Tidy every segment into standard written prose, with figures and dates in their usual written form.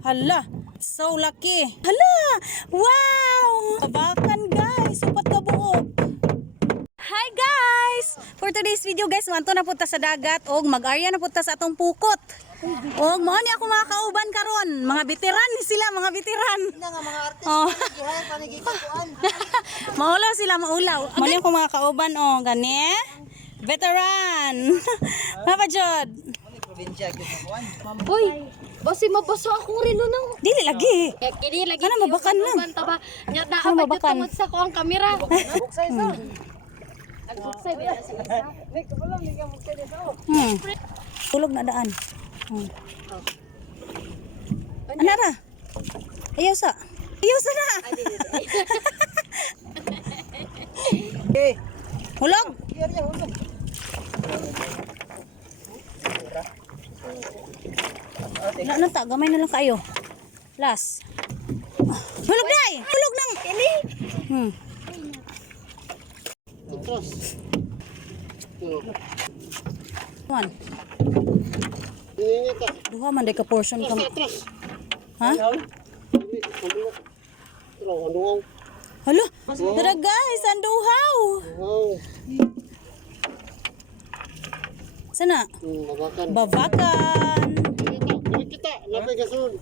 Hala, so lucky. Hala, wow! Babakan guys, upat ka buok. Hi guys! For today's video guys, wanto na punta sa dagat o mag-arya na punta sa atong pukot. O mo ni ako mga kauban karon, mga veteran ni sila, mga veteran. Ina nga mga artist, Oh. gihay panigikuan. Maulaw sila, maulaw. Mo ni ako mga kauban o gani. Veteran. Papa Jod. Probinsya gyud kuan. Uy, basi mabasa akong relo nang. Dili lagi. Kini lagi. Ano, mabakan lang. Taba. Nya na Ano, apa mabakan? tungod sa ko ang kamera. Buksay sa. Nagsuksay biya sa isa. Nik ko lang ni ka buksay sa. Tulog na daan. Anara. Ayaw sa. Ayaw sa na. Eh, Hulog. kiyar ya ulo. Na ta, gamay na lang kayo. Last. Hulog day. Hulog nang. Atras. One. Ini ka. Duha man day ka portion ka. Atras. Ha? Ano? Hala. Tara guys, anduhaw. Wow. Sana? Mabakan. Babakan. Kita, lapay gasun.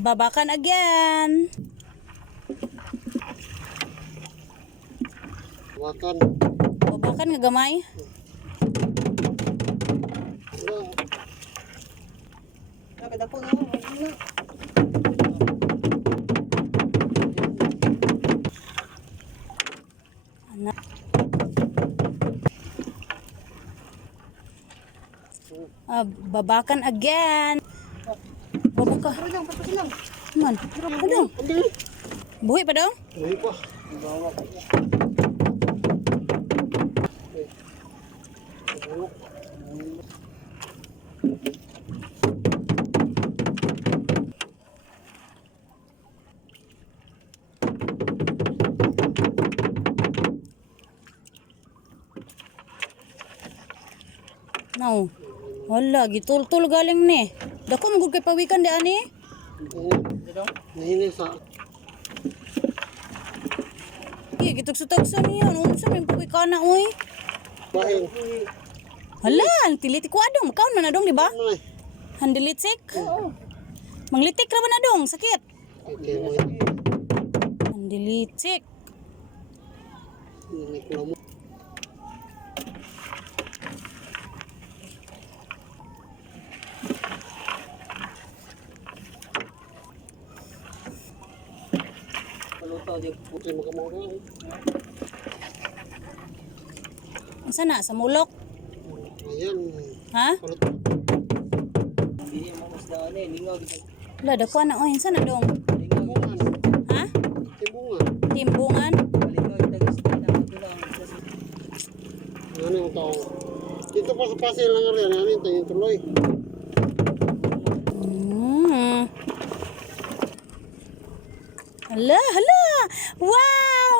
Babakan again. Makan. Babakan nga gamay. Kada po nga. Anak. Babakan again. Babaka. Man. Padong. Buhi pa dong? Uy pa. No. Wala, gitul-tul galing ni. Dako magud kay pawikan di ani. Nahini sa. Gitugso-tugso niya. Unsa may pawikan na oy? Bahin. Hala, tiliti ko adong. Makaon man na dong, di ba? Ano eh? Handilitik? Manglitik ra ba na dong? Sakit. Okay mo. Handilitik. Ini kulo mo. Paluto di putri makamawala. Unsa na sa mulok? Ayan. Ha? Paluto. Wala, dako na oy. Unsa na dong? Timbungan. Ha? Timbungan. Timbungan? Ano yung tao? Dito pa sa pasil lang rin. Ano yung tayo tuloy? Hala, hala! Wow!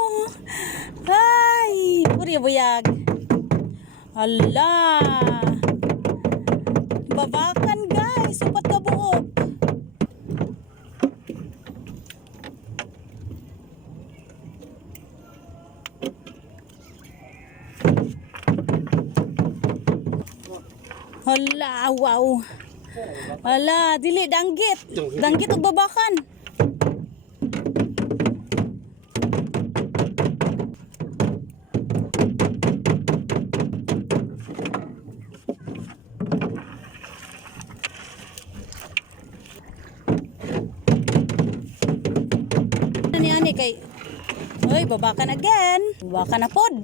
Ay! Puri buyag. Hala! Babakan guys! Upat ka buok. Hala, wow! Hala, dili, danggit! Danggit o babakan! Ani kay oy babakan again. Babakan na pod.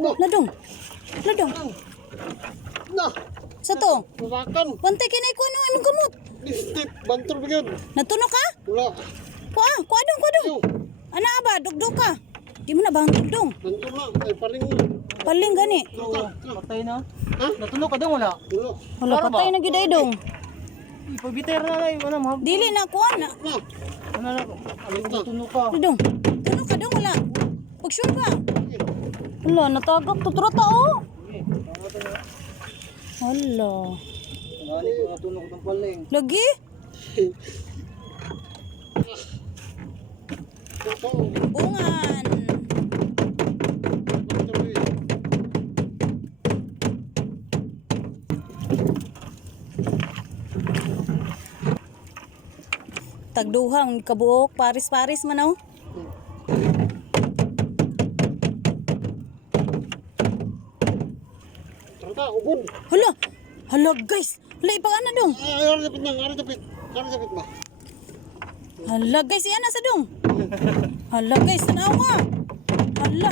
Ladong. Ladong. Nah! Sa to. Mabakan! Bantay kinay ko ano imong gamot. Listip! Bantor ba yun? Natuno ka? Wala. Kuadong. Ayaw! Ana ba dugdog ka? Di mo na bang dugdong. Bantor na. Ay paring na. Paling gani. Patay na. Ha? Natunog ka dong wala. Tulo. Wala, patay na gid ay dong. Ipabiter na lang, ano mo? Dili na kuha na. Na. Ano na, alam ko tunog ka. Ano dong? Tunog ka dong, wala. Pag sure ba? Wala, natagak. Tuturata oh. Wala. Nani ko natunog ng paling. Lagi? Ito. Bungan. Tuloy. Tagduhang kabuok, paris-paris man oh. Trata, ubod. Hala. Hala guys. Hala ipang ana dong. Ay, ay, dapit na. Ari dapit. Ari dapit ba? Hala guys, iyan na sa dong. Hala guys, tanawa. Hala,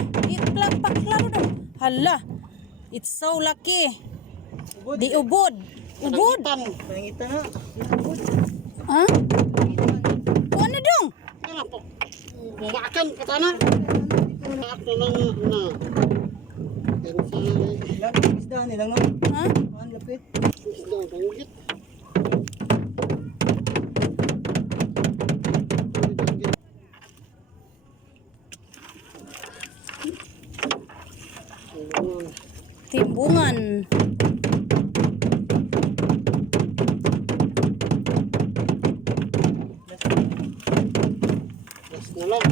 paklaro dong. Hala. It's so lucky. Di ubod. Ubod. Pangita na. Ha? Kuha na dong. Kaya po. Makan katana. Ako lang na. Pensay. Lapit isda nilang no. Ha? Ang lapit. Isda tanggit. Timbungan. Last na lang.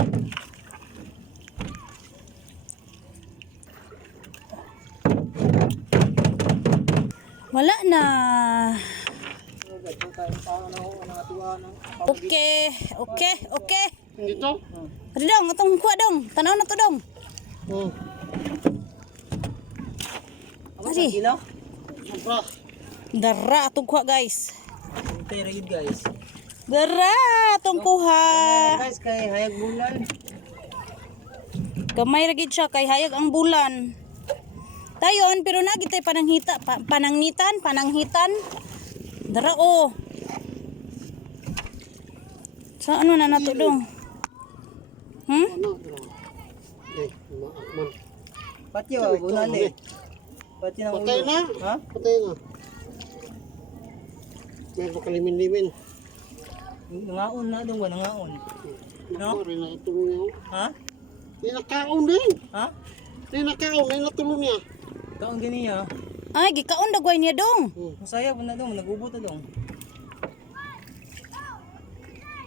Wala na. Okay, okay, okay. Dito. Ada dong, atong kuha dong. Tanaw na to dong. Oh. Ari, Kilo? Sobra. dara atong kuha guys. Hintay ra yun guys. Dara atong kuha. Guys, kay hayag bulan. Gamay ra gid siya kay hayag ang bulan. Tayon pero nagit tay pananghita, pananghitan. Dara oh. Sa ano na nato dong? Hmm? Ano? Eh, maakman. Pati wa bulan eh. Pati na Patay na. Ha? Patay na. May makalimin-limin. Nangaon na dong, nangaon. No? Rin na itulong niya. Ha? Di nakaon din. Ha? Di nakaon. Di natulong niya. Kaon gani ya. Ay gikaon dagway niya dong. Masaya po na dong, nagubot na dong.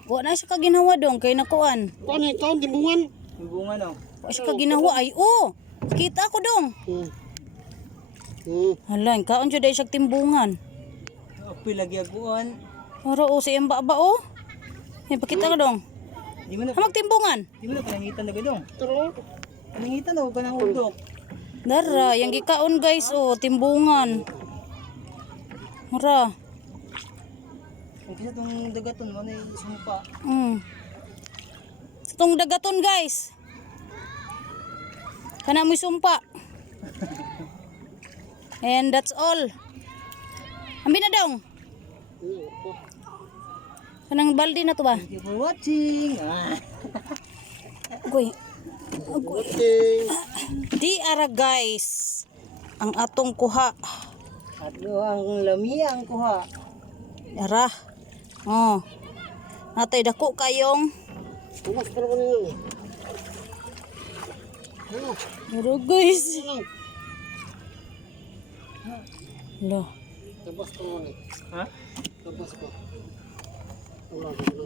Wa na siya kaginawa dong kay nakuan. Kuan ni kaon timbungan. Yung bunga no. Wa siya kaginawa ay oh. Kita ko dong. Hala, kaon jud ay siya timbungan. Apoy lagi aguan. Oro oh si Emba ba oh. Ay pakita ka dong. Di mo na Hamag timbungan. di mo na panangitan na dong. Pero, Panangitan na panang udok. Dara, yang gikaon guys oh, timbungan. Mura. Ang kisa tong dagaton mo na sumpa. Sa tong dagaton guys. Kana mo sumpa. And that's all. Ambi na dong. Kanang baldi na to ba? Thank you for watching. Goy. okay. Di ara guys. Ang atong kuha. At ang lamia ang kuha. Ara. Oh. Natay dako kayong. Tumas pa naman yun. Ano? Pero guys. Ano? Lo. Tabas pa naman eh. Ha? Tabas pa. Wala ka na.